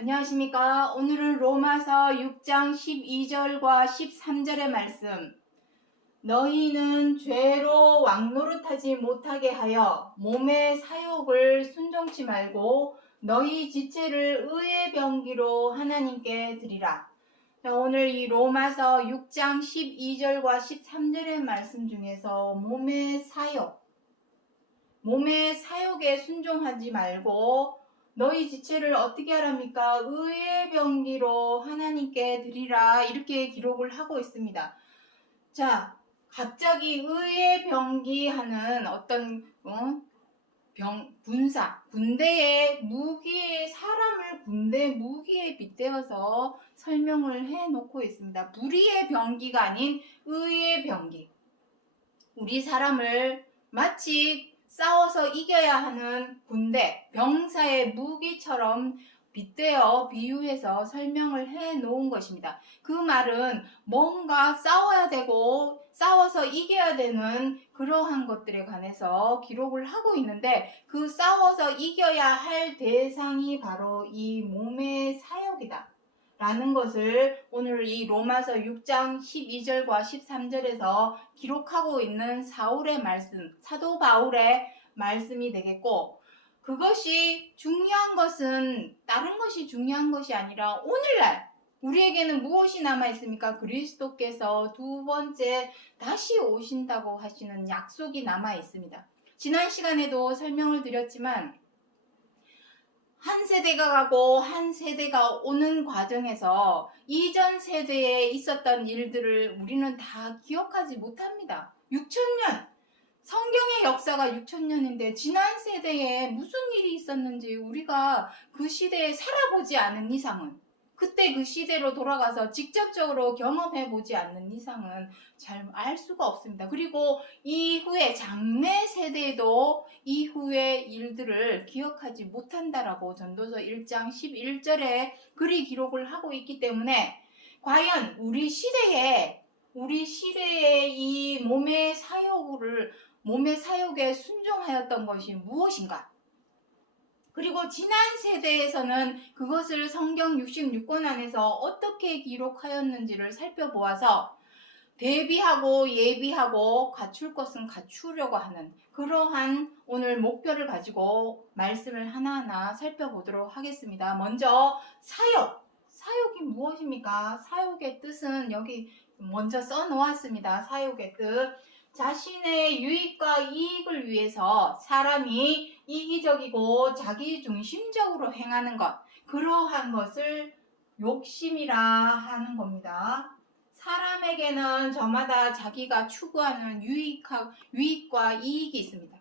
안녕하십니까. 오늘은 로마서 6장 12절과 13절의 말씀. 너희는 죄로 왕노릇하지 못하게 하여 몸의 사욕을 순종치 말고 너희 지체를 의의 병기로 하나님께 드리라. 오늘 이 로마서 6장 12절과 13절의 말씀 중에서 몸의 사욕에 순종하지 말고 너희 지체를 어떻게 하랍니까? 의의 병기로 하나님께 드리라, 이렇게 기록을 하고 있습니다. 자, 갑자기 의의 병기 하는 어떤 군대의 무기에, 사람을 군대 무기에 빗대어서 설명을 해 놓고 있습니다. 불의의 병기가 아닌 의의 병기. 우리 사람을 마치 싸워서 이겨야 하는 군대, 병사의 무기처럼 빗대어 비유해서 설명을 해 놓은 것입니다. 그 말은 뭔가 싸워야 되고 싸워서 이겨야 되는 그러한 것들에 관해서 기록을 하고 있는데, 그 싸워서 이겨야 할 대상이 바로 이 몸의 사욕이다 라는 것을 오늘 이 로마서 6장 12절과 13절에서 기록하고 있는 사울의 말씀, 사도 바울의 말씀이 되겠고, 그것이 중요한 것은 다른 것이 중요한 것이 아니라 오늘날 우리에게는 무엇이 남아있습니까? 그리스도께서 두 번째 다시 오신다고 하시는 약속이 남아있습니다. 지난 시간에도 설명을 드렸지만 한 세대가 가고 한 세대가 오는 과정에서 이전 세대에 있었던 일들을 우리는 다 기억하지 못합니다. 6,000년, 성경의 역사가 6,000년인데 지난 세대에 무슨 일이 있었는지 우리가 그 시대에 살아보지 않은 이상은, 그때 그 시대로 돌아가서 직접적으로 경험해보지 않는 이상은 잘 알 수가 없습니다. 그리고 이후에 장래 세대도 이후의 일들을 기억하지 못한다라고 전도서 1장 11절에 그리 기록을 하고 있기 때문에, 과연 우리 시대에 이 몸의 사욕에 순종하였던 것이 무엇인가? 그리고 지난 세대에서는 그것을 성경 66권 안에서 어떻게 기록하였는지를 살펴보아서 대비하고 예비하고 갖출 것은 갖추려고 하는 그러한 오늘 목표를 가지고 말씀을 하나하나 살펴보도록 하겠습니다. 먼저 사욕이 무엇입니까? 사욕의 뜻은 여기 먼저 써놓았습니다. 사욕의 뜻, 자신의 유익과 이익을 위해서 사람이 이기적이고 자기중심적으로 행하는 것, 그러한 것을 욕심이라 하는 겁니다. 사람에게는 저마다 자기가 추구하는 유익과 이익이 있습니다.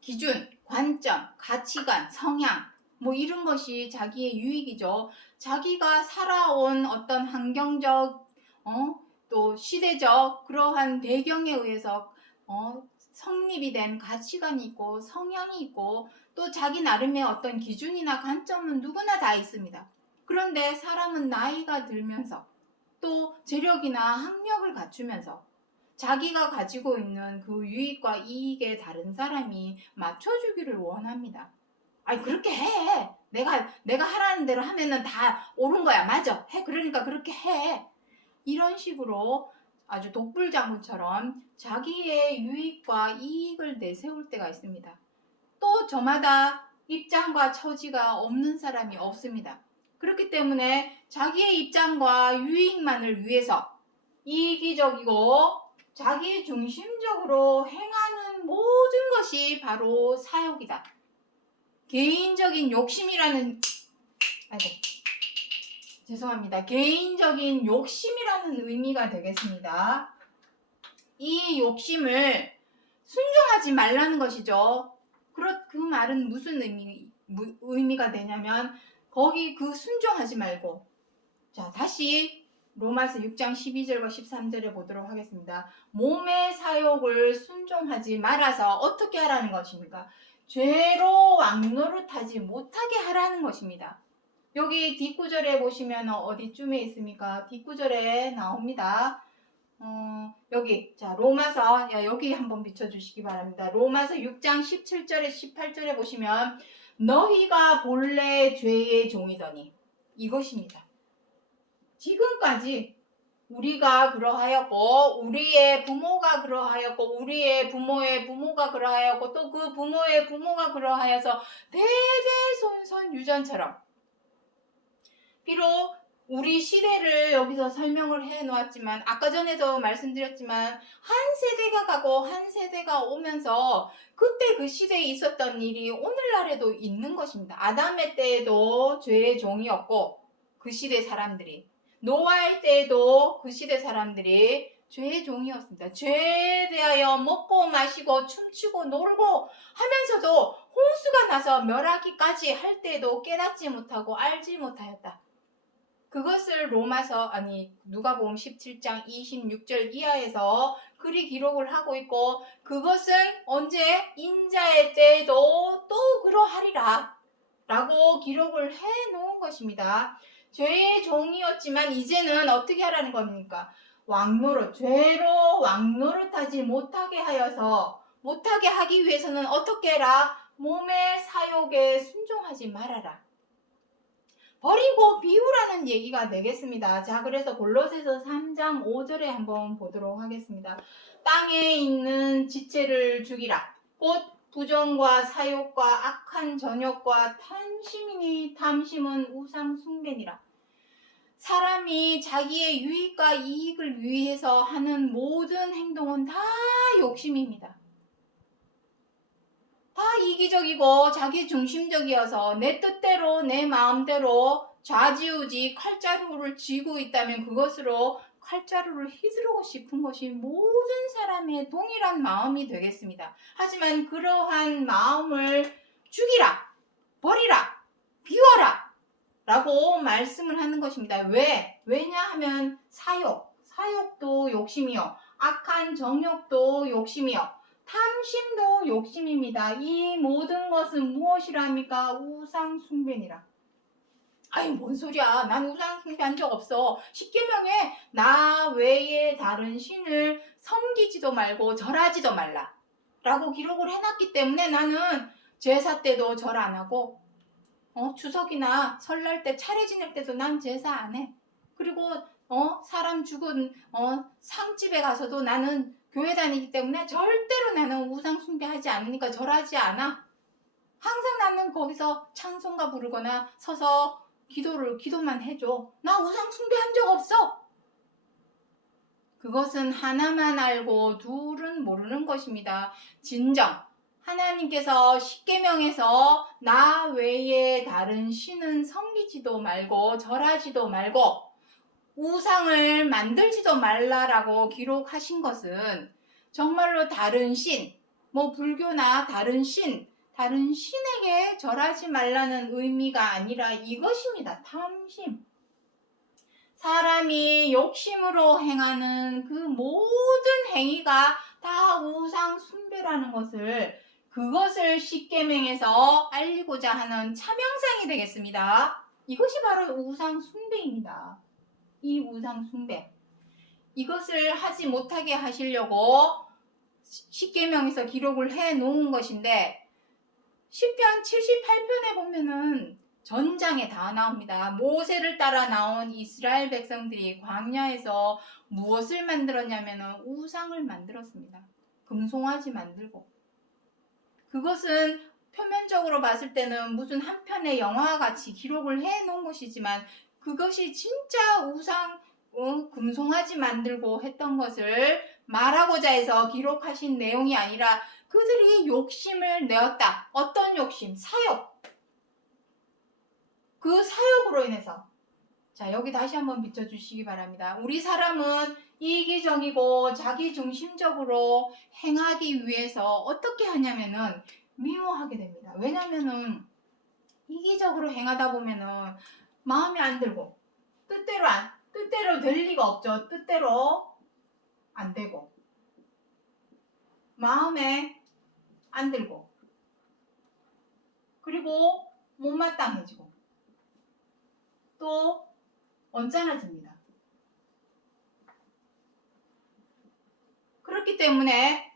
기준, 관점, 가치관, 성향, 이런 것이 자기의 유익이죠. 자기가 살아온 어떤 환경적, 또 시대적 그러한 배경에 의해서 성립이 된 가치관이 있고 성향이 있고, 또 자기 나름의 어떤 기준이나 관점은 누구나 다 있습니다. 그런데 사람은 나이가 들면서 또 재력이나 학력을 갖추면서 자기가 가지고 있는 그 유익과 이익에 다른 사람이 맞춰주기를 원합니다. 아니, 그렇게 해. 내가 하라는 대로 하면은 다 옳은 거야. 맞아. 해. 그러니까 그렇게 해. 이런 식으로 아주 독불장군처럼 자기의 유익과 이익을 내세울 때가 있습니다. 또 저마다 입장과 처지가 없는 사람이 없습니다. 그렇기 때문에 자기의 입장과 유익만을 위해서 이기적이고 자기 중심적으로 행하는 모든 것이 바로 사욕이다. 개인적인 욕심이라는 의미가 되겠습니다. 이 욕심을 순종하지 말라는 것이죠. 그 말은 무슨 의미가 되냐면, 거기 그 순종하지 말고, 자, 다시 로마서 6장 12절과 13절에 보도록 하겠습니다. 몸의 사욕을 순종하지 말아서 어떻게 하라는 것입니까? 죄로 왕노릇하지 못하게 하라는 것입니다. 여기 뒷구절에 보시면 어디쯤에 있습니까? 뒷구절에 나옵니다. 여기, 자, 로마서, 여기 한번 비춰주시기 바랍니다. 로마서 6장 17절에 18절에 보시면, 너희가 본래 죄의 종이더니. 이것입니다. 지금까지 우리가 그러하였고 우리의 부모가 그러하였고 우리의 부모의 부모가 그러하였고 또 그 부모의 부모가 그러하여서 대대손손 유전처럼, 비록 우리 시대를 여기서 설명을 해 놓았지만 아까 전에도 말씀드렸지만 한 세대가 가고 한 세대가 오면서 그때 그 시대에 있었던 일이 오늘날에도 있는 것입니다. 아담의 때에도 죄의 종이었고 그 시대 사람들이, 노아의 때에도 그 시대 사람들이 죄의 종이었습니다. 죄에 대하여 먹고 마시고 춤추고 놀고 하면서도 홍수가 나서 멸하기까지 할 때에도 깨닫지 못하고 알지 못하였다. 그것을 누가복음 17장 26절 이하에서 그리 기록을 하고 있고, 그것은 언제? 인자의 때에도 또 그러하리라 라고 기록을 해 놓은 것입니다. 죄의 종이었지만 이제는 어떻게 하라는 겁니까? 죄로 왕노릇하지 못하게 하기 위해서는 어떻게 해라? 몸의 사욕에 순종하지 말아라. 버리고 비우라는 얘기가 되겠습니다. 자, 그래서 골로새서 3장 5절에 한번 보도록 하겠습니다. 땅에 있는 지체를 죽이라. 곧 부정과 사욕과 악한 정욕과 탐심이니 탐심은 우상 숭배니라. 사람이 자기의 유익과 이익을 위해서 하는 모든 행동은 다 욕심입니다. 다 이기적이고 자기 중심적이어서 내 뜻대로 내 마음대로 좌지우지 칼자루를 쥐고 있다면 그것으로 칼자루를 휘두르고 싶은 것이 모든 사람의 동일한 마음이 되겠습니다. 하지만 그러한 마음을 죽이라, 버리라, 비워라 라고 말씀을 하는 것입니다. 왜냐하면 사욕도 욕심이요, 악한 정욕도 욕심이요, 탐심도 욕심입니다. 이 모든 것은 무엇이랍니까? 우상 숭배니라. 아이, 뭔 소리야. 난 우상 숭배한 적 없어. 십계명에 나 외에 다른 신을 섬기지도 말고 절하지도 말라 라고 기록을 해놨기 때문에 나는 제사 때도 절 안 하고 추석이나 설날 때 차례 지낼 때도 난 제사 안 해. 그리고 사람 죽은 상집에 가서도 나는 교회 다니기 때문에 절대로 나는 우상 숭배하지 않으니까 절하지 않아. 항상 나는 거기서 찬송가 부르거나 서서 기도만 해줘. 나 우상 숭배한 적 없어. 그것은 하나만 알고 둘은 모르는 것입니다. 진정 하나님께서 십계명에서 나 외에 다른 신은 섬기지도 말고 절하지도 말고 우상을 만들지도 말라라고 기록하신 것은 정말로 다른 신, 불교나 다른 신에게 절하지 말라는 의미가 아니라 이것입니다. 탐심. 사람이 욕심으로 행하는 그 모든 행위가 다 우상 숭배라는 그것을 십계명에서 알리고자 하는 차명상이 되겠습니다. 이것이 바로 우상 숭배입니다. 이 우상 숭배, 이것을 하지 못하게 하시려고 십계명에서 기록을 해 놓은 것인데, 시편 78편에 보면은 전장에 다 나옵니다. 모세를 따라 나온 이스라엘 백성들이 광야에서 무엇을 만들었냐면은 우상을 만들었습니다. 금송아지 만들고. 그것은 표면적으로 봤을 때는 무슨 한 편의 영화와 같이 기록을 해 놓은 것이지만 그것이 진짜 금송아지 만들고 했던 것을 말하고자 해서 기록하신 내용이 아니라 그들이 욕심을 내었다. 어떤 욕심? 사욕. 그 사욕으로 인해서, 자, 여기 다시 한번 비춰주시기 바랍니다. 우리 사람은 이기적이고 자기중심적으로 행하기 위해서 어떻게 하냐면은 미워하게 됩니다. 왜냐면은 이기적으로 행하다 보면은 마음에 안 들고 뜻대로 될 리가 없죠. 뜻대로 안 되고 마음에 안 들고 그리고 못마땅해지고 또 언짢아집니다. 그렇기 때문에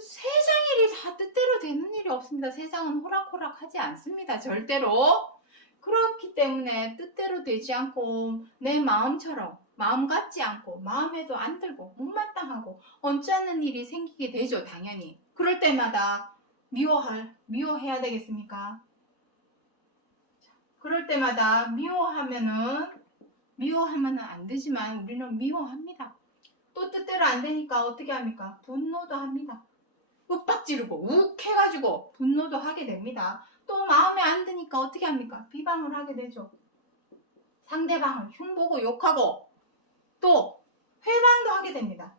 세상 일이 다 뜻대로 되는 일이 없습니다. 세상은 호락호락하지 않습니다. 절대로. 그렇기 때문에 뜻대로 되지 않고 내 마음처럼 마음 같지 않고 마음에도 안 들고 못마땅하고 언짢은 일이 생기게 되죠. 당연히. 그럴 때마다 미워해야 되겠습니까? 그럴 때마다 미워하면은 안 되지만 우리는 미워합니다. 또 뜻대로 안 되니까 어떻게 합니까? 분노도 합니다. 윽박지르고 욱 해가지고 분노도 하게 됩니다. 또 마음에 안 드니까 어떻게 합니까? 비방을 하게 되죠. 상대방을 흉보고 욕하고 또 회방도 하게 됩니다.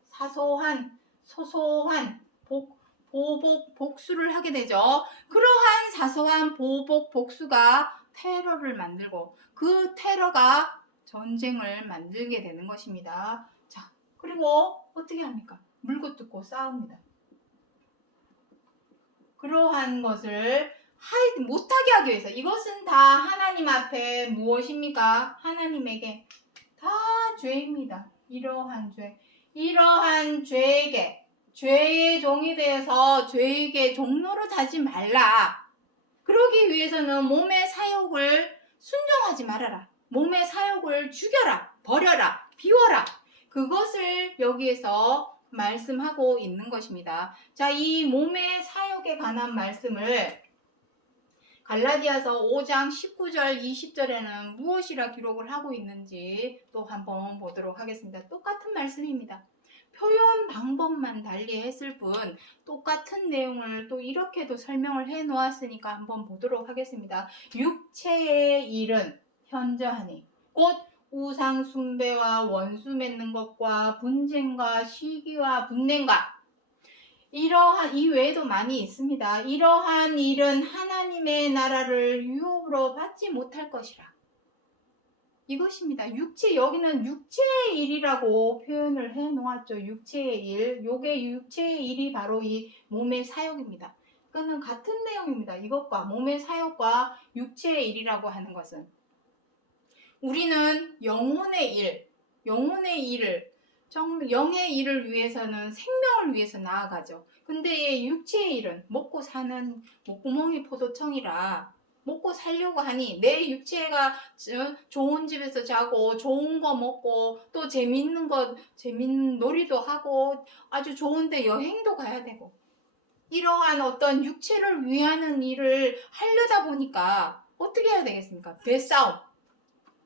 소소한 보복 복수를 하게 되죠. 그러한 사소한 보복 복수가 테러를 만들고 그 테러가 전쟁을 만들게 되는 것입니다. 자, 그리고 어떻게 합니까? 물고 뜯고 싸웁니다. 그러한 것을 못하게 하기 위해서 이것은 다 하나님 앞에 무엇입니까? 하나님에게 다 죄입니다. 이러한 죄의 종이 되어서 죄에게 종로를 타지 말라. 그러기 위해서는 몸의 사욕을 순종하지 말아라. 몸의 사욕을 죽여라, 버려라, 비워라. 그것을 여기에서 말씀하고 있는 것입니다. 자, 이 몸의 사욕에 관한 말씀을 갈라디아서 5장 19절 20절에는 무엇이라 기록을 하고 있는지 또 한번 보도록 하겠습니다. 똑같은 말씀입니다. 표현 방법만 달리 했을 뿐 똑같은 내용을 또 이렇게도 설명을 해 놓았으니까 한번 보도록 하겠습니다. 육체의 일은 현저하니 곧 우상 숭배와 원수 맺는 것과 분쟁과 시기와 분냄과 이러한 이 외에도 많이 있습니다. 이러한 일은 하나님의 나라를 유업으로 받지 못할 것이라. 이것입니다. 여기는 육체의 일이라고 표현을 해 놓았죠. 육체의 일. 요게 육체의 일이 바로 이 몸의 사욕입니다. 그거는 같은 내용입니다. 이것과 몸의 사욕과 육체의 일이라고 하는 것은 우리는 영의 일을 위해서는 생명을 위해서 나아가죠. 근데 육체의 일은 먹고 사는 목구멍이 포도청이라 먹고 살려고 하니 내 육체가 좋은 집에서 자고 좋은 거 먹고 또 재밌는 놀이도 하고 아주 좋은데 여행도 가야 되고 이러한 어떤 육체를 위하는 일을 하려다 보니까 어떻게 해야 되겠습니까?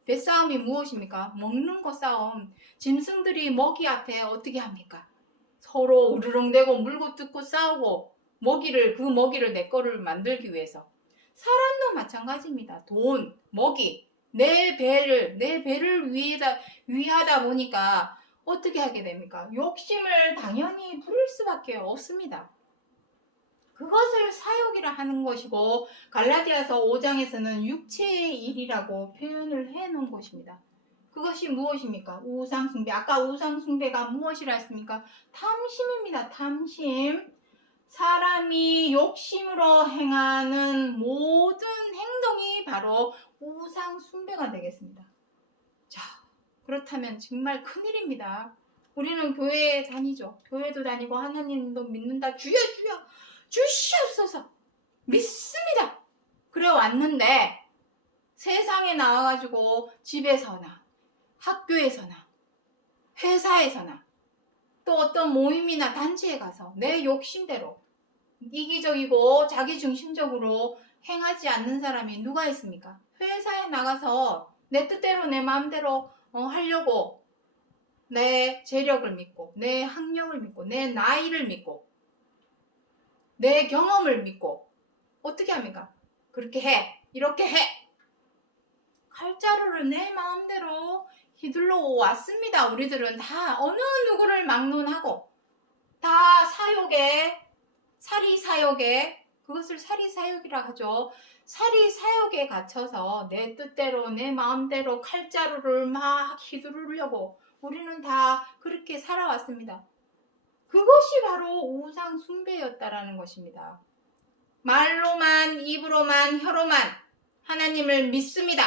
배싸움이 무엇입니까? 먹는 거 싸움. 짐승들이 먹이 앞에 어떻게 합니까? 서로 우르릉대고 물고 뜯고 싸우고 그 먹이를 내 거를 만들기 위해서. 사람도 마찬가지입니다. 돈, 먹이, 내 배를 위하다 보니까 어떻게 하게 됩니까? 욕심을 당연히 부릴 수밖에 없습니다. 그것을 사욕이라 하는 것이고 갈라디아서 5장에서는 육체의 일이라고 표현을 해놓은 것입니다. 그것이 무엇입니까? 우상숭배. 아까 우상숭배가 무엇이라 했습니까? 탐심입니다. 탐심. 사람이 욕심으로 행하는 모든 행동이 바로 우상숭배가 되겠습니다. 자, 그렇다면 정말 큰일입니다. 우리는 교회에 다니죠. 교회도 다니고 하나님도 믿는다. 주여 주시옵소서 믿습니다. 그래 왔는데 세상에 나와가지고 집에서나 학교에서나 회사에서나 또 어떤 모임이나 단체에 가서 내 욕심대로 이기적이고 자기중심적으로 행하지 않는 사람이 누가 있습니까? 회사에 나가서 내 뜻대로 내 마음대로 하려고 내 재력을 믿고 내 학력을 믿고 내 나이를 믿고 내 경험을 믿고 어떻게 합니까? 그렇게 해, 이렇게 해. 칼자루를 내 마음대로 휘둘러 왔습니다. 우리들은 다 어느 누구를 막론하고 다 사리사욕에 그것을 사리사욕이라 하죠. 사리사욕에 갇혀서 내 뜻대로 내 마음대로 칼자루를 막 휘두르려고 우리는 다 그렇게 살아왔습니다. 그것이 바로 우상 숭배였다라는 것입니다. 말로만, 입으로만, 혀로만 하나님을 믿습니다.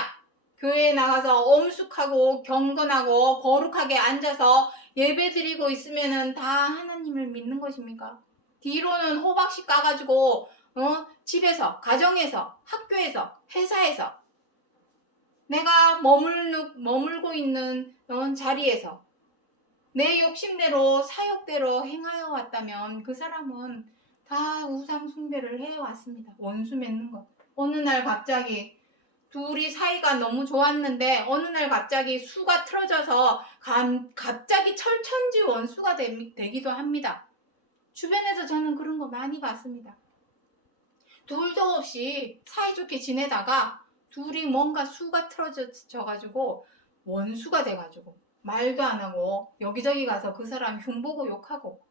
교회에 나가서 엄숙하고 경건하고 거룩하게 앉아서 예배드리고 있으면은 다 하나님을 믿는 것입니까? 뒤로는 호박씨 까가지고 집에서, 가정에서, 학교에서, 회사에서 내가 머물고 있는 자리에서 내 욕심대로 사욕대로 행하여 왔다면 그 사람은 다 우상 숭배를 해왔습니다. 원수 맺는 것. 어느 날 갑자기 둘이 사이가 너무 좋았는데 어느 날 갑자기 수가 틀어져서 갑자기 철천지 원수가 되기도 합니다. 주변에서 저는 그런 거 많이 봤습니다. 둘도 없이 사이좋게 지내다가 둘이 뭔가 수가 틀어져가지고 원수가 돼가지고 말도 안 하고 여기저기 가서 그 사람 흉보고 욕하고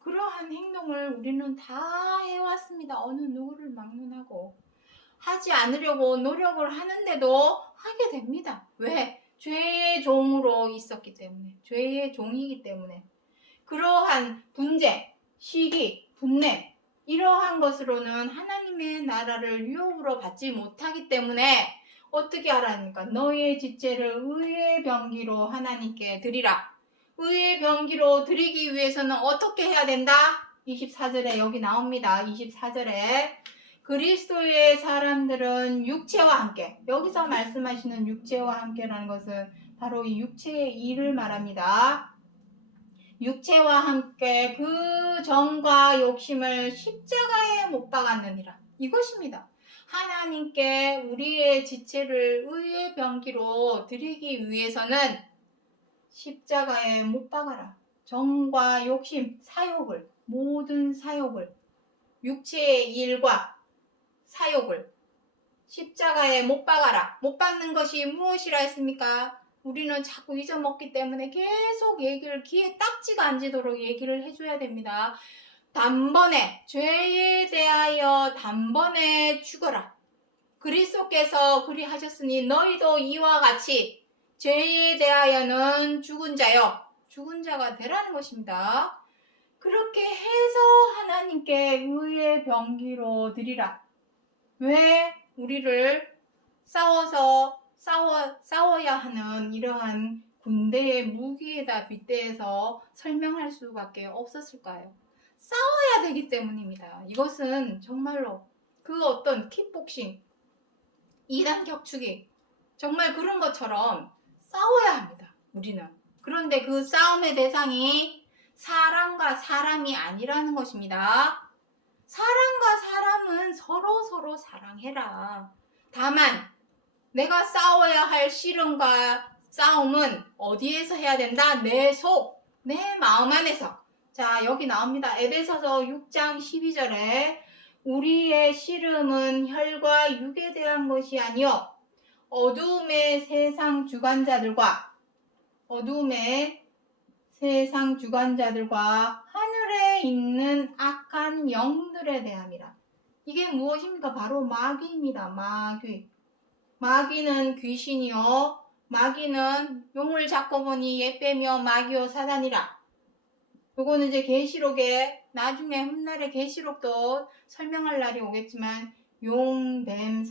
그러한 행동을 우리는 다 해왔습니다. 어느 누구를 막론하고 하지 않으려고 노력을 하는데도 하게 됩니다. 왜? 죄의 종으로 있었기 때문에, 죄의 종이기 때문에. 그러한 분쟁, 시기, 분냄 이러한 것으로는 하나님의 나라를 유업으로 받지 못하기 때문에 어떻게 하라니까? 너희의 지체를 의의 병기로 하나님께 드리라. 의의 병기로 드리기 위해서는 어떻게 해야 된다? 24절에 여기 나옵니다. 24절에 그리스도의 사람들은 육체와 함께, 여기서 말씀하시는 육체와 함께라는 것은 바로 이 육체의 일을 말합니다. 육체와 함께 그 정과 욕심을 십자가에 못 박았느니라. 이것입니다. 하나님께 우리의 지체를 의의 병기로 드리기 위해서는 십자가에 못 박아라. 정과 욕심, 사욕을, 모든 사욕을, 육체의 일과 사욕을 십자가에 못 박아라. 못 박는 것이 무엇이라 했습니까? 우리는 자꾸 잊어먹기 때문에 계속 얘기를 귀에 딱지가 앉도록 얘기를 해줘야 됩니다. 단번에 죄에 대하여 단번에 죽어라. 그리스도께서 그리하셨으니 너희도 이와 같이 죄에 대하여는 죽은 자여, 죽은 자가 되라는 것입니다. 그렇게 해서 하나님께 의의 병기로 드리라. 왜 우리를 싸워야 하는 이러한 군대의 무기에다 빗대서 설명할 수밖에 없었을까요? 싸워야 되기 때문입니다. 이것은 정말로 그 어떤 킥복싱, 2단 격투기 정말 그런 것처럼 싸워야 합니다. 우리는. 그런데 그 싸움의 대상이 사람과 사람이 아니라는 것입니다. 사람과 사람은 서로 사랑해라. 다만 내가 싸워야 할 씨름과 싸움은 어디에서 해야 된다? 내 속, 내 마음 안에서. 자, 여기 나옵니다. 에베소서 6장 12절에 우리의 씨름은 혈과 육에 대한 것이 아니요 어두움의 세상 주관자들과 하늘에 있는 악한 영들에 대함이라. 이게 무엇입니까? 바로 마귀입니다. 마귀는 귀신이요 마귀는 용을 잡고 보니 옛뱀이요 마귀요 사단이라. 요거는 이제 계시록에 나중에 훗날에 계시록도 설명할 날이 오겠지만 용, 뱀,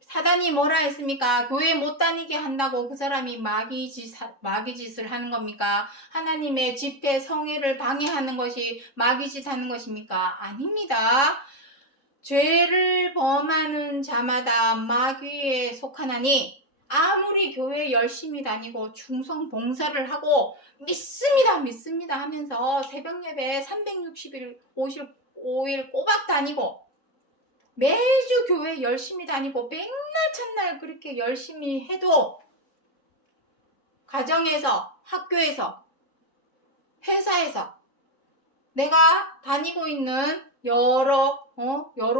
사단이 뭐라 했습니까? 교회 못 다니게 한다고 그 사람이 마귀 짓을 하는 겁니까? 하나님의 집회 성회를 방해하는 것이 마귀 짓 하는 것입니까? 아닙니다. 죄를 범하는 자마다 마귀에 속하나니 아무리 교회 열심히 다니고 충성 봉사를 하고 믿습니다 하면서 새벽 예배 360일 55일 꼬박 다니고 매주 교회 열심히 다니고 맨날 첫날 그렇게 열심히 해도 가정에서, 학교에서, 회사에서 내가 다니고 있는 여러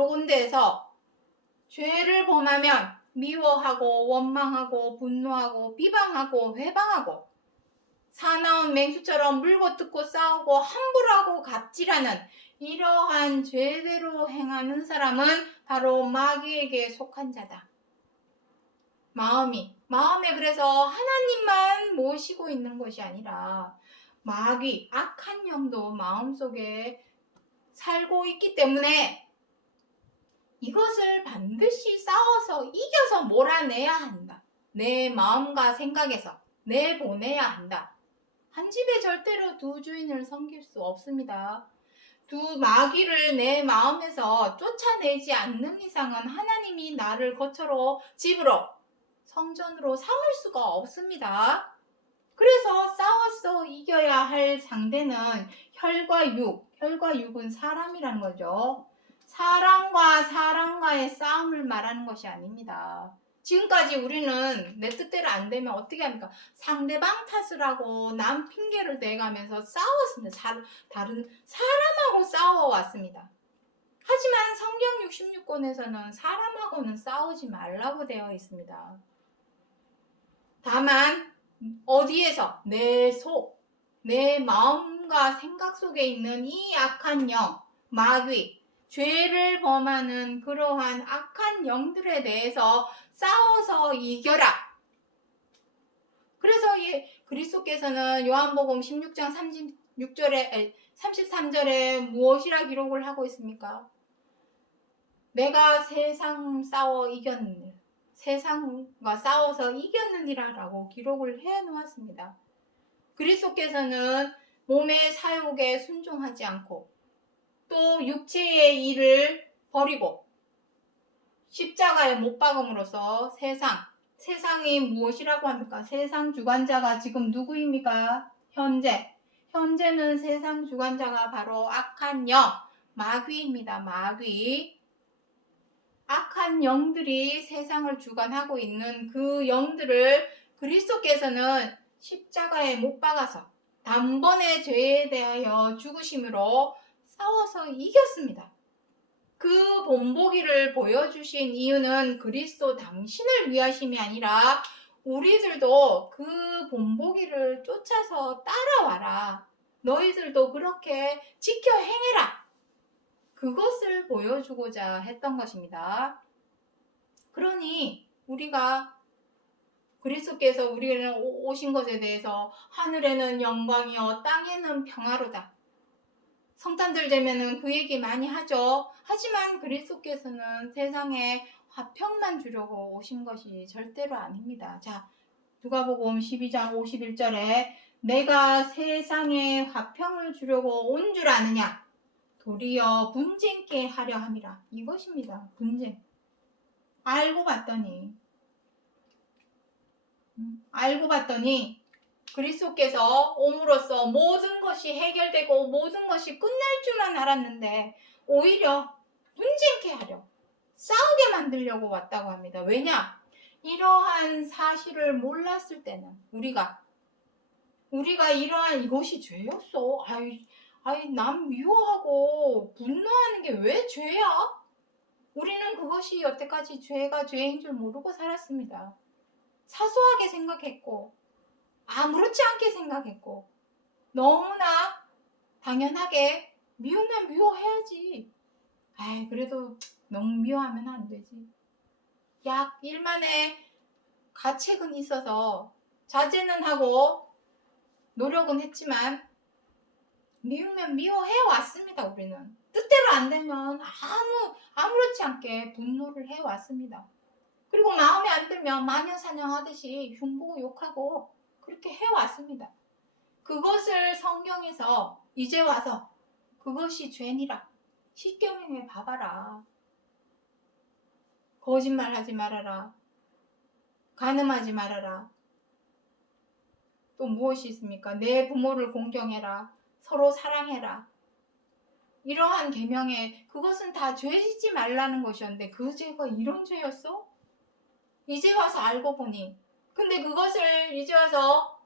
군데에서 죄를 범하면 미워하고 원망하고 분노하고 비방하고 회방하고 사나운 맹수처럼 물고 뜯고 싸우고 함부로 하고 갑질하는 이러한 죄대로 행하는 사람은 바로 마귀에게 속한 자다. 마음에 그래서 하나님만 모시고 있는 것이 아니라 마귀, 악한 영도 마음속에 살고 있기 때문에 이것을 반드시 싸워서 이겨서 몰아내야 한다. 내 마음과 생각에서 내보내야 한다. 한 집에 절대로 두 주인을 섬길 수 없습니다. 두 마귀를 내 마음에서 쫓아내지 않는 이상은 하나님이 나를 거처로, 집으로, 성전으로 삼을 수가 없습니다. 그래서 싸워서 이겨야 할 상대는 혈과 육, 혈과 육은 사람이라는 거죠. 사람과 사람과의 싸움을 말하는 것이 아닙니다. 지금까지 우리는 내 뜻대로 안 되면 어떻게 합니까? 상대방 탓을 하고 남 핑계를 대가면서 싸웠습니다. 다른 사람하고 싸워왔습니다. 하지만 성경 66권에서는 사람하고는 싸우지 말라고 되어 있습니다. 다만 어디에서? 내 속, 내 마음과 생각 속에 있는 이 악한 영, 마귀, 죄를 범하는 그러한 악한 영들에 대해서 싸워서 이겨라. 그래서 그리스도께서는 요한복음 16장 33절에 무엇이라 기록을 하고 있습니까? 내가 세상과 싸워서 이겼느니라 라고 기록을 해 놓았습니다. 그리스도께서는 몸의 사욕에 순종하지 않고 또 육체의 일을 버리고 십자가에 못 박음으로써 세상이 무엇이라고 합니까? 세상 주관자가 지금 누구입니까? 현재는 세상 주관자가 바로 악한 영, 마귀입니다. 마귀. 악한 영들이 세상을 주관하고 있는 그 영들을 그리스도께서는 십자가에 못 박아서 단번에 죄에 대하여 죽으심으로 싸워서 이겼습니다. 그 본보기를 보여주신 이유는 그리스도 당신을 위하심이 아니라 우리들도 그 본보기를 쫓아서 따라와라. 너희들도 그렇게 지켜 행해라. 그것을 보여주고자 했던 것입니다. 그러니 우리가 그리스도께서 우리는 오신 것에 대해서 하늘에는 영광이요 땅에는 평화로다. 성탄절 되면은 그 얘기 많이 하죠. 하지만 그리스도께서는 세상에 화평만 주려고 오신 것이 절대로 아닙니다. 자, 누가복음 12장 51절에 내가 세상에 화평을 주려고 온 줄 아느냐? 도리어 분쟁케 하려 함이라. 이것입니다. 분쟁. 알고 봤더니 그리스도께서 옴으로써 모든 것이 해결되고 모든 것이 끝날 줄만 알았는데 오히려 분쟁케 하려, 싸우게 만들려고 왔다고 합니다. 왜냐? 이러한 사실을 몰랐을 때는 우리가 이러한 이것이 죄였어. 남 미워하고 분노하는 게 왜 죄야? 우리는 그것이 여태까지 죄가 죄인 줄 모르고 살았습니다. 사소하게 생각했고 아무렇지 않게 생각했고 너무나 당연하게 미우면 미워해야지. 그래도 너무 미워하면 안 되지. 약 1만의 가책은 있어서 자제는 하고 노력은 했지만 미우면 미워해 왔습니다. 우리는 뜻대로 안 되면 아무렇지 않게 분노를 해 왔습니다. 그리고 마음에 안 들면 마녀사냥하듯이 흉보고 욕하고 그렇게 해왔습니다. 그것을 성경에서 이제 와서 그것이 죄니라. 십계명에 봐봐라. 거짓말하지 말아라. 간음하지 말아라. 또 무엇이 있습니까? 내 부모를 공경해라. 서로 사랑해라. 이러한 계명에 그것은 다 죄지지 말라는 것이었는데 그 죄가 이런 죄였어? 이제 와서 알고 보니, 근데 그것을 이제 와서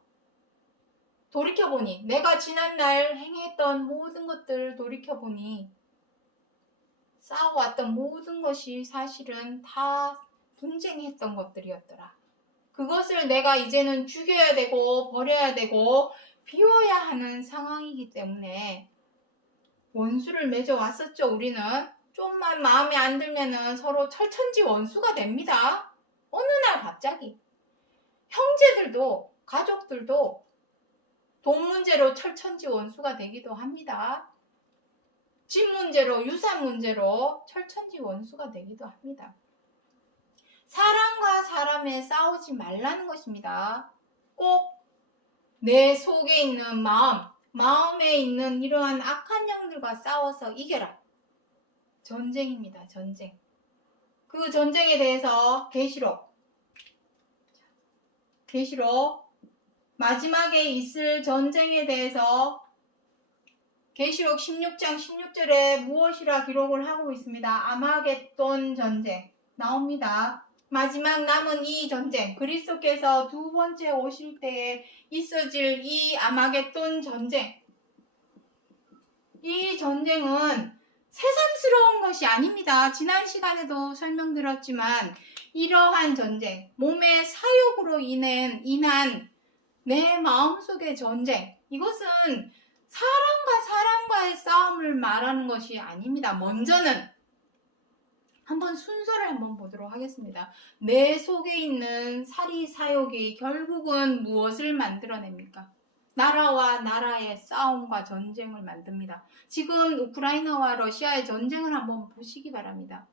돌이켜보니, 내가 지난날 행했던 모든 것들을 돌이켜보니 싸워왔던 모든 것이 사실은 다 분쟁했던 것들이었더라. 그것을 내가 이제는 죽여야 되고 버려야 되고 비워야 하는 상황이기 때문에 원수를 맺어왔었죠. 우리는 좀만 마음에 안 들면은 서로 철천지 원수가 됩니다. 어느 날 갑자기 형제들도 가족들도 돈 문제로 철천지 원수가 되기도 합니다. 집 문제로, 유산 문제로 철천지 원수가 되기도 합니다. 사람과 사람에 싸우지 말라는 것입니다. 꼭 내 속에 있는 마음에 있는 이러한 악한 영들과 싸워서 이겨라. 전쟁입니다. 전쟁. 그 전쟁에 대해서 계시록 마지막에 있을 전쟁에 대해서 계시록 16장 16절에 무엇이라 기록을 하고 있습니다. 아마겟돈 전쟁 나옵니다. 마지막 남은 이 전쟁, 그리스도께서 두 번째 오실 때에 있어질 이 아마겟돈 전쟁, 이 전쟁은 새삼스러운 것이 아닙니다. 지난 시간에도 설명드렸지만 이러한 전쟁, 몸의 사욕으로 인한 내 마음속의 전쟁, 이것은 사람과의 싸움을 말하는 것이 아닙니다. 먼저는 한번 순서를 한번 보도록 하겠습니다. 내 속에 있는 사리사욕이 결국은 무엇을 만들어냅니까? 나라와 나라의 싸움과 전쟁을 만듭니다. 지금 우크라이나와 러시아의 전쟁을 한번 보시기 바랍니다.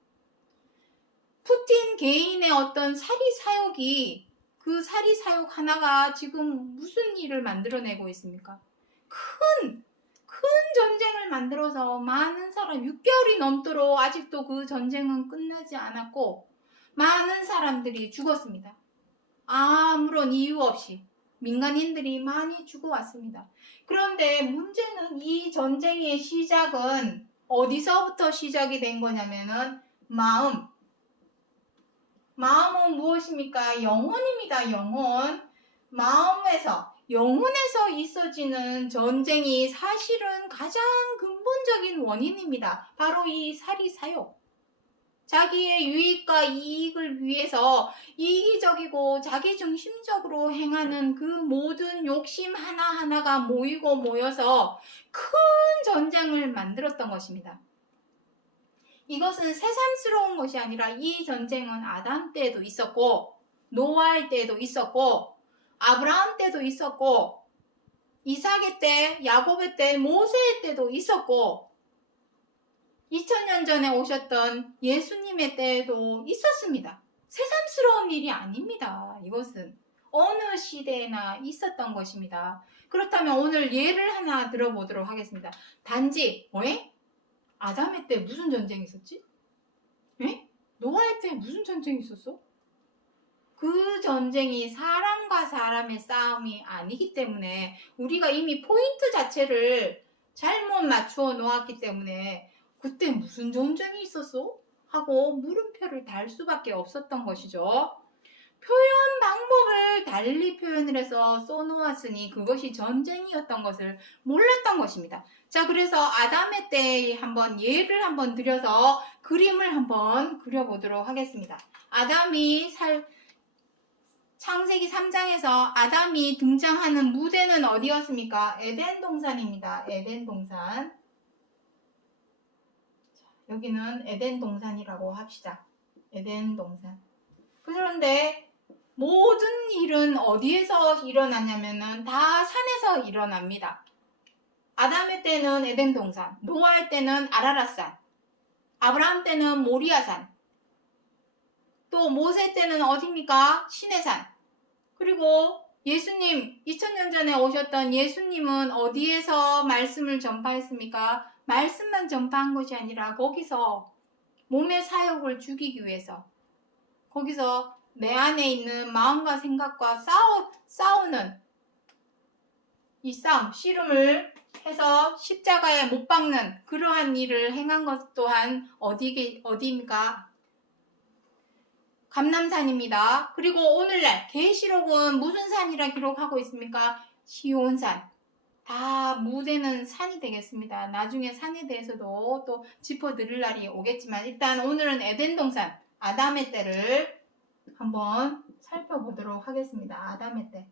푸틴 개인의 어떤 사리사욕이, 그 사리사욕 하나가 지금 무슨 일을 만들어내고 있습니까? 큰 전쟁을 만들어서 많은 사람, 6개월이 넘도록 아직도 그 전쟁은 끝나지 않았고 많은 사람들이 죽었습니다. 아무런 이유 없이 민간인들이 많이 죽어왔습니다. 그런데 문제는 이 전쟁의 시작은 어디서부터 시작이 된 거냐면은 마음은 무엇입니까? 영혼입니다. 영혼에서 있어지는 전쟁이 사실은 가장 근본적인 원인입니다. 바로 이 사리사욕. 자기의 유익과 이익을 위해서 이기적이고 자기중심적으로 행하는 그 모든 욕심 하나하나가 모여서 큰 전쟁을 만들었던 것입니다. 이것은 새삼스러운 것이 아니라 이 전쟁은 아담 때에도 있었고, 노아의 때에도 있었고, 아브라함 때도 있었고, 이삭의 때, 야곱의 때, 모세의 때도 있었고, 2000년 전에 오셨던 예수님의 때에도 있었습니다. 새삼스러운 일이 아닙니다. 이것은 어느 시대에나 있었던 것입니다. 그렇다면 오늘 예를 하나 들어보도록 하겠습니다. 단지 아담의 때 무슨 전쟁이 있었지? 노아의 때 무슨 전쟁이 있었어? 그 전쟁이 사람과 사람의 싸움이 아니기 때문에 우리가 이미 포인트 자체를 잘못 맞추어 놓았기 때문에 그때 무슨 전쟁이 있었어? 하고 물음표를 달 수밖에 없었던 것이죠. 표현 방법을 달리 표현을 해서 써놓았으니 그것이 전쟁이었던 것을 몰랐던 것입니다. 자, 그래서 아담의 때에 한번 예를 한번 들여서 그림을 한번 그려보도록 하겠습니다. 창세기 3장에서 아담이 등장하는 무대는 어디였습니까? 에덴 동산입니다. 에덴 동산. 여기는 에덴 동산이라고 합시다. 에덴 동산. 그런데 모든 일은 어디에서 일어나냐면은 다 산에서 일어납니다. 아담의 때는 에덴 동산, 노아의 때는 아라랏산, 아브라함 때는 모리아산, 또 모세 때는 어디입니까? 시내산. 그리고 예수님, 2000년 전에 오셨던 예수님은 어디에서 말씀을 전파했습니까? 말씀만 전파한 것이 아니라 거기서 몸의 사욕을 죽이기 위해서, 거기서 내 안에 있는 마음과 생각과 싸우는 이 싸움, 씨름을 해서 십자가에 못 박는 그러한 일을 행한 것 또한 어디입니까? 감람산입니다. 그리고 오늘날 계시록은 무슨 산이라 기록하고 있습니까? 시온산. 다 무대는 산이 되겠습니다. 나중에 산에 대해서도 또 짚어드릴 날이 오겠지만 일단 오늘은 에덴 동산, 아담의 때를 한번 살펴보도록 하겠습니다. 아담의 때.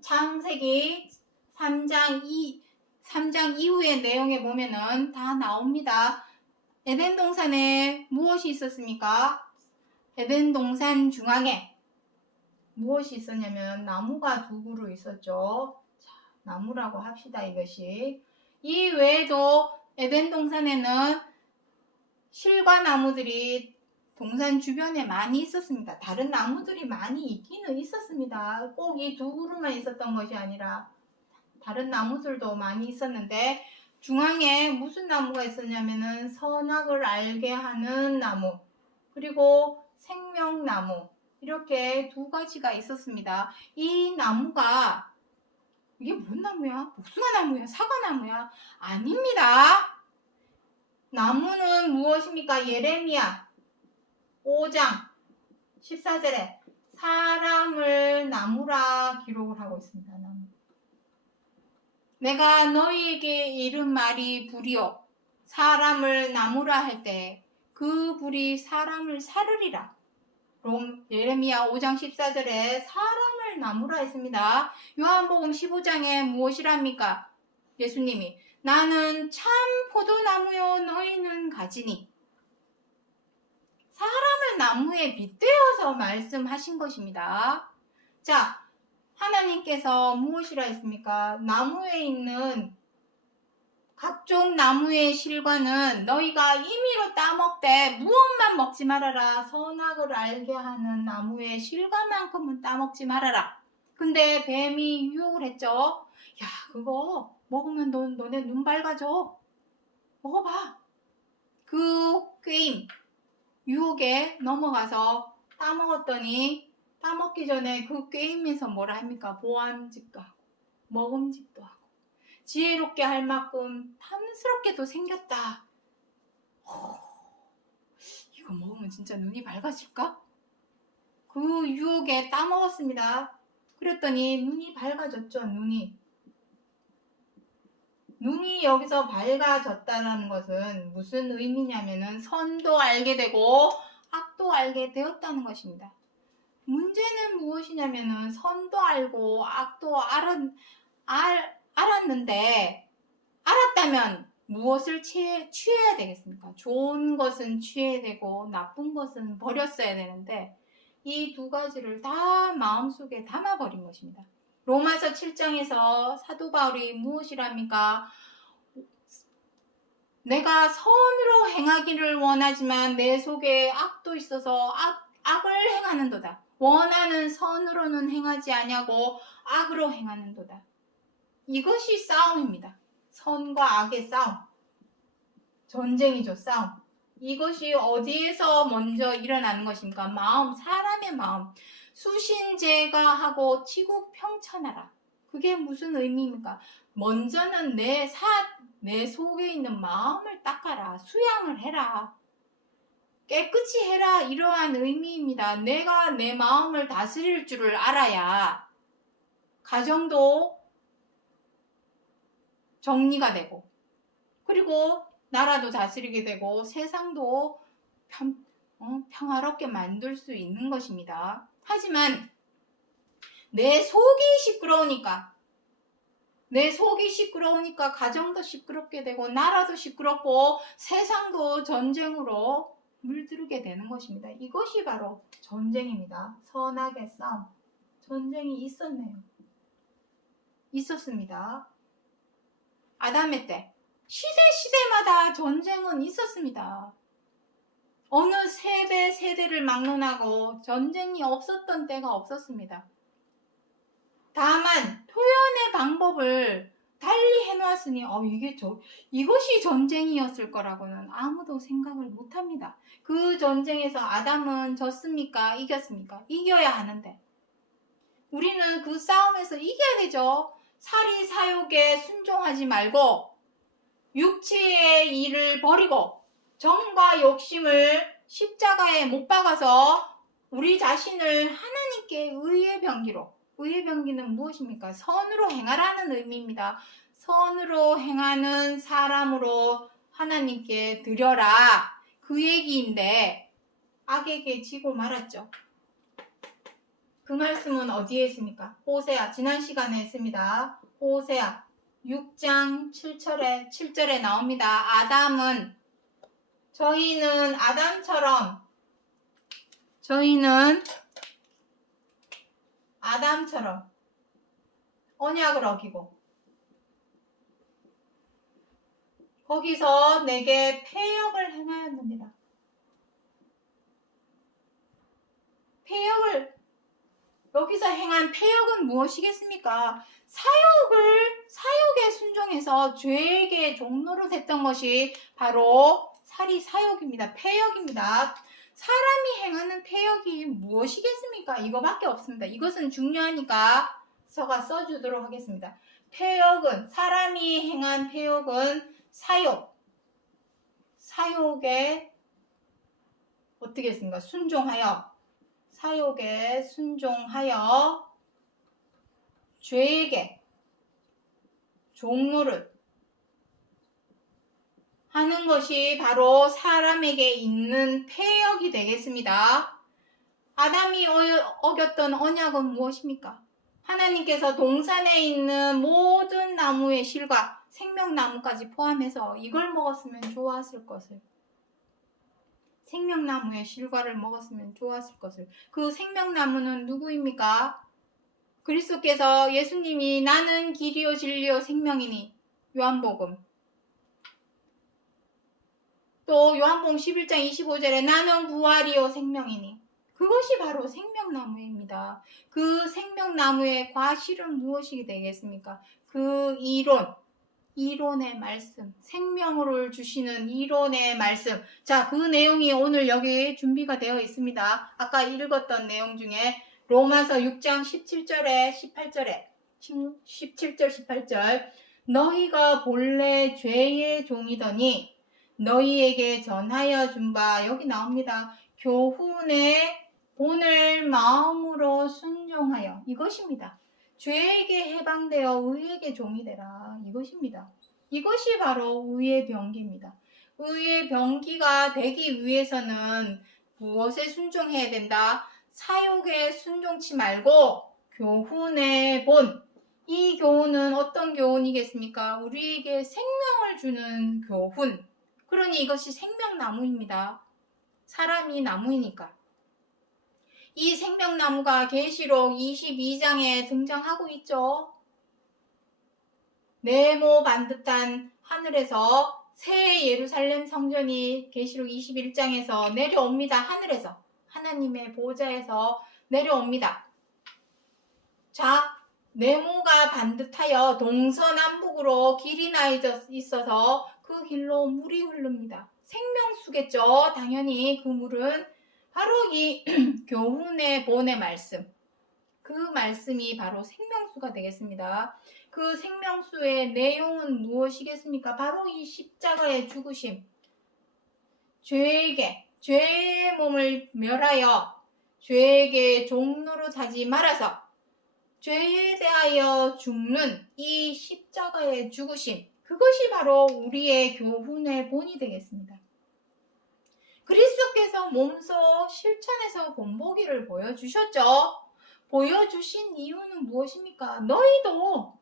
창세기 3장 이후의 내용에 보면은 다 나옵니다. 에덴 동산에 무엇이 있었습니까? 에덴 동산 중앙에 무엇이 있었냐면 나무가 두 그루 있었죠. 자, 나무라고 합시다. 이것이. 이 외에도 에덴 동산에는 실과 나무들이 동산 주변에 많이 있었습니다. 다른 나무들이 많이 있기는 있었습니다. 꼭 이 두 그루만 있었던 것이 아니라 다른 나무들도 많이 있었는데 중앙에 무슨 나무가 있었냐면은 선악을 알게 하는 나무, 그리고 생명나무, 이렇게 두 가지가 있었습니다. 이 나무가 이게 뭔 나무야? 복숭아 나무야? 사과 나무야? 아닙니다. 나무는 무엇입니까? 예레미야 5장 14절에 사람을 나무라 기록을 하고 있습니다. 나무. 내가 너희에게 이른 말이 불이요 사람을 나무라 할 때 그 불이 사람을 사르리라. 예레미야 5장 14절에 사람을 나무라 했습니다. 요한복음 15장에 무엇이랍니까? 예수님이 나는 참 포도나무요 너희는 가지니. 사람을 나무에 빗대어서 말씀하신 것입니다. 자, 하나님께서 무엇이라 했습니까? 나무에 있는 각종 나무의 실과는 너희가 임의로 따먹되 무엇만 먹지 말아라. 선악을 알게 하는 나무의 실과만큼은 따먹지 말아라. 근데 뱀이 유혹을 했죠. 야, 그거 먹으면 너네 눈 밝아져. 먹어봐. 그 게임 유혹에 넘어가서 따먹었더니 따먹기 전에 그 게임에서 뭐라 합니까? 보암직도 하고 먹음직도 하고 지혜롭게 할 만큼 탐스럽게도 생겼다. 이거 먹으면 진짜 눈이 밝아질까? 그 유혹에 따먹었습니다. 그랬더니 눈이 밝아졌죠. 눈이 여기서 밝아졌다는 것은 무슨 의미냐면은 선도 알게 되고 악도 알게 되었다는 것입니다. 문제는 무엇이냐면은 선도 알고 악도 알았는데 알았다면 무엇을 취해야 되겠습니까? 좋은 것은 취해야 되고 나쁜 것은 버렸어야 되는데 이 두 가지를 다 마음속에 담아버린 것입니다. 로마서 7장에서 사도 바울이 무엇이랍니까? 내가 선으로 행하기를 원하지만 내 속에 악도 있어서 악을 행하는도다. 원하는 선으로는 행하지 아니하고 악으로 행하는도다. 이것이 싸움입니다. 선과 악의 싸움. 전쟁이죠, 싸움. 이것이 어디에서 먼저 일어나는 것입니까? 마음, 사람의 마음. 수신제가 하고 치국평천하라. 그게 무슨 의미입니까? 먼저는 내 속에 있는 마음을 닦아라. 수양을 해라. 깨끗이 해라. 이러한 의미입니다. 내가 내 마음을 다스릴 줄을 알아야 가정도 정리가 되고 그리고 나라도 다스리게 되고 세상도 평화롭게 만들 수 있는 것입니다. 하지만 내 속이 시끄러우니까 가정도 시끄럽게 되고 나라도 시끄럽고 세상도 전쟁으로 물들게 되는 것입니다. 이것이 바로 전쟁입니다. 선악의 싸움. 전쟁이 있었습니다. 아담의 때 시대마다 전쟁은 있었습니다. 어느 세대를 막론하고 전쟁이 없었던 때가 없었습니다. 다만 표현의 방법을 달리 해놓았으니 이것이 전쟁이었을 거라고는 아무도 생각을 못합니다. 그 전쟁에서 아담은 졌습니까? 이겼습니까? 이겨야 하는데 우리는 그 싸움에서 이겨야 되죠. 사리 사욕에 순종하지 말고 육체의 일을 버리고 정과 욕심을 십자가에 못 박아서 우리 자신을 하나님께 의의 병기는 무엇입니까? 선으로 행하라는 의미입니다. 선으로 행하는 사람으로 하나님께 드려라. 그 얘기인데 악에게 지고 말았죠. 그 말씀은 어디에 있습니까? 호세아, 지난 시간에 했습니다. 호세아 6장 7절에 나옵니다. 저희는 아담처럼 언약을 어기고 거기서 내게 패역을 행하였느니라. 폐역을 여기서 행한 폐역은 무엇이겠습니까? 사욕에 순종해서 죄에게 종노릇 했던 것이 바로 사욕입니다. 폐역입니다. 사람이 행하는 폐역이 무엇이겠습니까? 이거밖에 없습니다. 이것은 중요하니까 제가 써주도록 하겠습니다. 사람이 행한 폐역은 사욕에 어떻게 했습니까? 사욕에 순종하여 죄에게 종노릇 하는 것이 바로 사람에게 있는 폐역이 되겠습니다. 아담이 어겼던 언약은 무엇입니까? 하나님께서 동산에 있는 모든 나무의 실과 생명나무까지 포함해서 이걸 먹었으면 좋았을 것을, 생명나무의 실과를 먹었으면 좋았을 것을. 그 생명나무는 누구입니까? 그리스도께서 예수님이 나는 길이요 진리요 생명이니, 요한복음, 또 요한복음 11장 25절에 나는 부활이요 생명이니, 그것이 바로 생명나무입니다. 그 생명나무의 과실은 무엇이 되겠습니까? 그 이론의 말씀, 생명을 주시는 이론의 말씀. 자, 그 내용이 오늘 여기 준비가 되어 있습니다. 아까 읽었던 내용 중에 로마서 6장 17절에 18절에 17절 18절 너희가 본래 죄의 종이더니 너희에게 전하여 준 바, 여기 나옵니다. 교훈의 본을 마음으로 순종하여, 이것입니다. 죄에게 해방되어 의에게 종이 되라, 이것입니다. 이것이 바로 의의 병기입니다. 의의 병기가 되기 위해서는 무엇에 순종해야 된다? 사욕에 순종치 말고 교훈의 본. 이 교훈은 어떤 교훈이겠습니까? 우리에게 생명을 주는 교훈. 그러니 이것이 생명나무입니다. 사람이 나무이니까. 이 생명나무가 계시록 22장에 등장하고 있죠. 네모 반듯한 하늘에서 새 예루살렘 성전이 계시록 21장에서 내려옵니다. 하늘에서, 하나님의 보좌에서 내려옵니다. 자, 네모가 반듯하여 동서남북으로 길이 나 있어서 그 길로 물이 흐릅니다. 생명수겠죠. 당연히 그 물은 바로 이 교훈의 본의 말씀, 그 말씀이 바로 생명수가 되겠습니다. 그 생명수의 내용은 무엇이겠습니까? 바로 이 십자가의 죽으심, 죄의 몸을 멸하여 죄에게 종노릇 하지 말아서 죄에 대하여 죽는 이 십자가의 죽으심, 그것이 바로 우리의 교훈의 본이 되겠습니다. 그리스도께서 몸소 실천해서 본보기를 보여주셨죠. 보여주신 이유는 무엇입니까? 너희도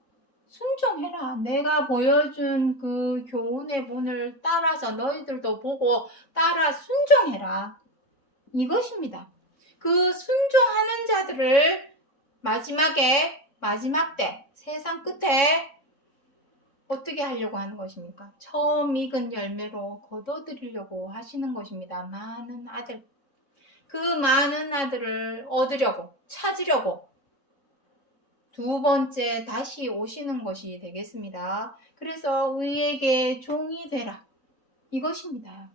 순종해라. 내가 보여준 그 교훈의 본을 따라서 너희들도 보고 따라 순종해라. 이것입니다. 그 순종하는 자들을 마지막 때, 세상 끝에 어떻게 하려고 하는 것입니까? 처음 익은 열매로 거둬들이려고 하시는 것입니다. 그 많은 아들을 얻으려고, 찾으려고 두 번째 다시 오시는 것이 되겠습니다. 그래서 의에게 종이 되라, 이것입니다.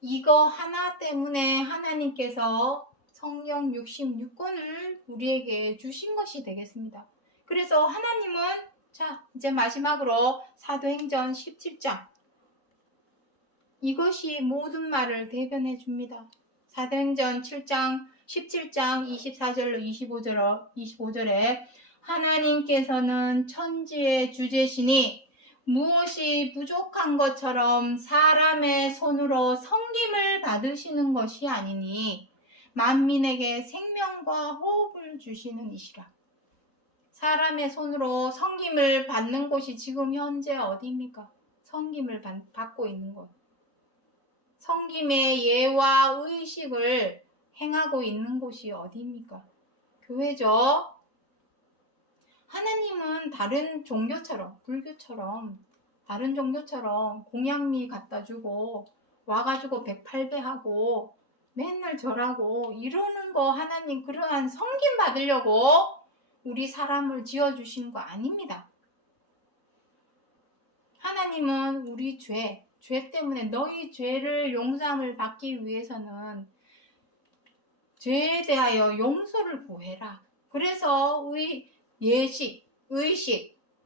이거 하나 때문에 하나님께서 성령 66권을 우리에게 주신 것이 되겠습니다. 그래서 하나님은, 자, 이제 마지막으로 사도행전 17장, 이것이 모든 말을 대변해 줍니다. 사도행전 17장 24절로 25절에 하나님께서는 천지의 주제시니 무엇이 부족한 것처럼 사람의 손으로 섬김을 받으시는 것이 아니니 만민에게 생명과 호흡을 주시는 이시라. 사람의 손으로 섬김을 받는 곳이 지금 현재 어디입니까? 섬김을 받고 있는 곳. 섬김의 예와 의식을 행하고 있는 곳이 어디입니까? 교회죠. 하나님은 다른 종교처럼, 불교처럼, 다른 종교처럼 공양미 갖다 주고 와가지고 108배 하고 맨날 절하고 이러는 거 하나님 그러한 섬김 받으려고 우리 사람을 지어주신 거 아닙니다. 하나님은 우리 죄 때문에 너희 죄를 용서함을 받기 위해서는 죄에 대하여 용서를 구해라. 그래서 의식,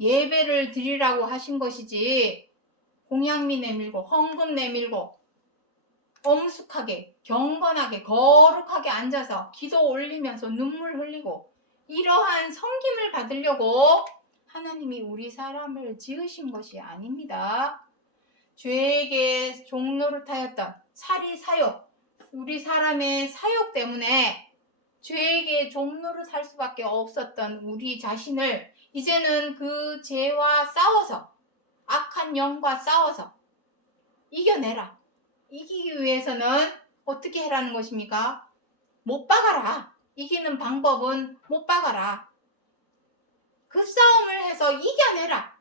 예배를 드리라고 하신 것이지 공양미 내밀고 헌금 내밀고 엄숙하게 경건하게 거룩하게 앉아서 기도 올리면서 눈물 흘리고 이러한 섬김을 받으려고 하나님이 우리 사람을 지으신 것이 아닙니다. 죄에게 종노릇하였던 사리사욕, 우리 사람의 사욕 때문에 죄에게 종노릇할 수밖에 없었던 우리 자신을 이제는 그 죄와 싸워서 악한 영과 싸워서 이겨내라. 이기기 위해서는 어떻게 해라는 것입니까? 못 박아라. 이기는 방법은 못 박아라. 그 싸움을 해서 이겨내라.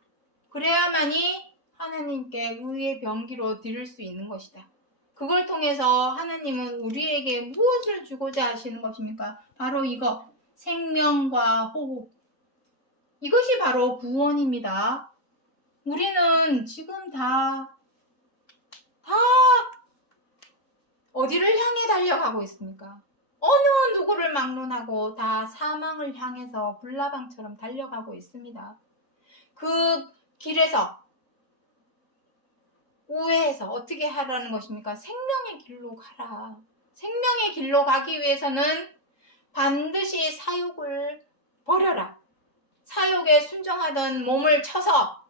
그래야만이 하나님께 의의 병기로 드릴 수 있는 것이다. 그걸 통해서 하나님은 우리에게 무엇을 주고자 하시는 것입니까? 바로 이거, 생명과 호흡. 이것이 바로 구원입니다. 우리는 지금 다 어디를 향해 달려가고 있습니까? 어느 누구를 막론하고 다 사망을 향해서 불나방처럼 달려가고 있습니다. 그 길에서 우회해서 어떻게 하라는 것입니까? 생명의 길로 가라. 생명의 길로 가기 위해서는 반드시 사욕을 버려라. 사욕에 순종하던 몸을 쳐서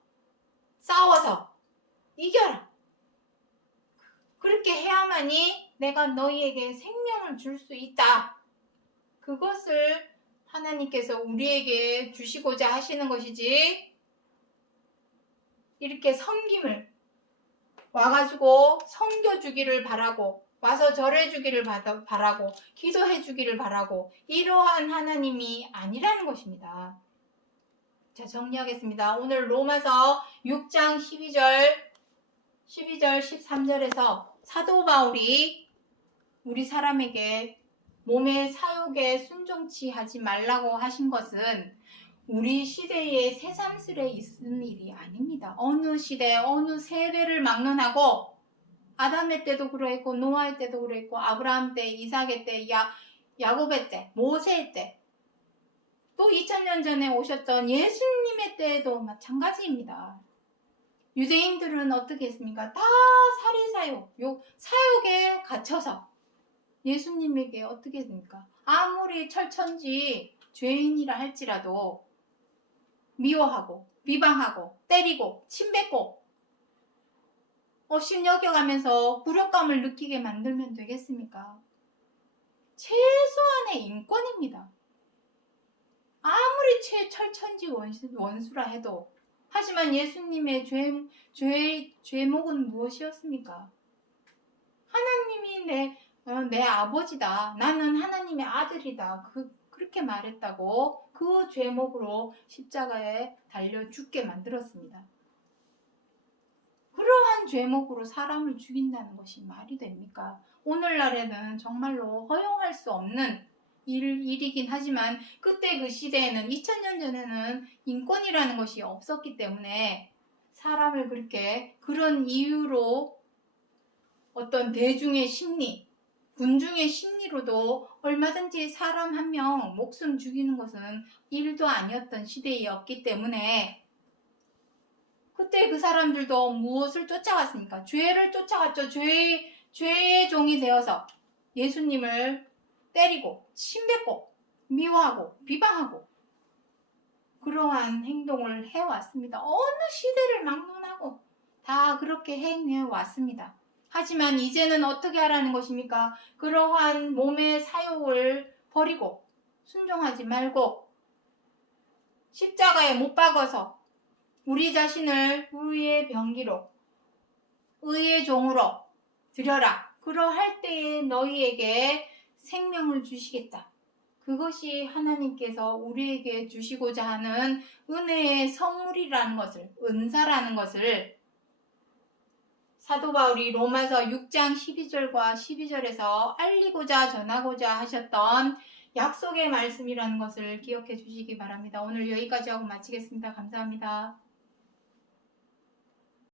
싸워서 이겨라. 그렇게 해야만이 내가 너희에게 생명을 줄 수 있다. 그것을 하나님께서 우리에게 주시고자 하시는 것이지, 이렇게 섬김을 와가지고 섬겨주기를 바라고 와서 절해주기를 바라고 기도해주기를 바라고 이러한 하나님이 아니라는 것입니다. 자, 정리하겠습니다. 오늘 로마서 6장 12절 13절에서 사도 바울이 우리 사람에게 몸의 사욕에 순종치 하지 말라고 하신 것은 우리 시대에 새삼스레 있는 일이 아닙니다. 어느 시대, 어느 세대를 막론하고 아담의 때도 그랬고 노아의 때도 그랬고 아브라함 때, 이삭의 때, 야곱의 때, 모세의 때, 또 2000년 전에 오셨던 예수님의 때도 마찬가지입니다. 유대인들은 어떻게 했습니까? 다 사리사욕, 사욕에 갇혀서 예수님에게 어떻게 했습니까? 아무리 철천지 죄인이라 할지라도 미워하고 비방하고 때리고 침뱉고 업신여겨가면서 굴욕감을 느끼게 만들면 되겠습니까? 최소한의 인권입니다. 아무리 철천지 원수라 해도. 하지만 예수님의 죄목은 무엇이었습니까? 하나님이 내 아버지다. 나는 하나님의 아들이다. 그렇게 말했다고 그 죄목으로 십자가에 달려 죽게 만들었습니다. 그러한 죄목으로 사람을 죽인다는 것이 말이 됩니까? 오늘날에는 정말로 허용할 수 없는 일이긴 하지만 그때 그 시대에는 2000년 전에는 인권이라는 것이 없었기 때문에 사람을 그런 이유로 어떤 대중의 심리, 군중의 심리로도 얼마든지 사람 한 명 목숨 죽이는 것은 일도 아니었던 시대였기 때문에 그때 그 사람들도 무엇을 쫓아갔습니까? 죄를 쫓아갔죠. 죄의 종이 되어서 예수님을 때리고 침뱉고 미워하고 비방하고 그러한 행동을 해왔습니다. 어느 시대를 막론하고 다 그렇게 행해왔습니다. 하지만 이제는 어떻게 하라는 것입니까? 그러한 몸의 사욕을 버리고 순종하지 말고 십자가에 못 박아서 우리 자신을 의의 병기로 의의 종으로 드려라. 그러할 때에 너희에게 생명을 주시겠다. 그것이 하나님께서 우리에게 주시고자 하는 은혜의 선물이라는 것을, 은사라는 것을 사도 바울이 로마서 6장 12절과 12절에서 알리고자 전하고자 하셨던 약속의 말씀이라는 것을 기억해 주시기 바랍니다. 오늘 여기까지 하고 마치겠습니다. 감사합니다.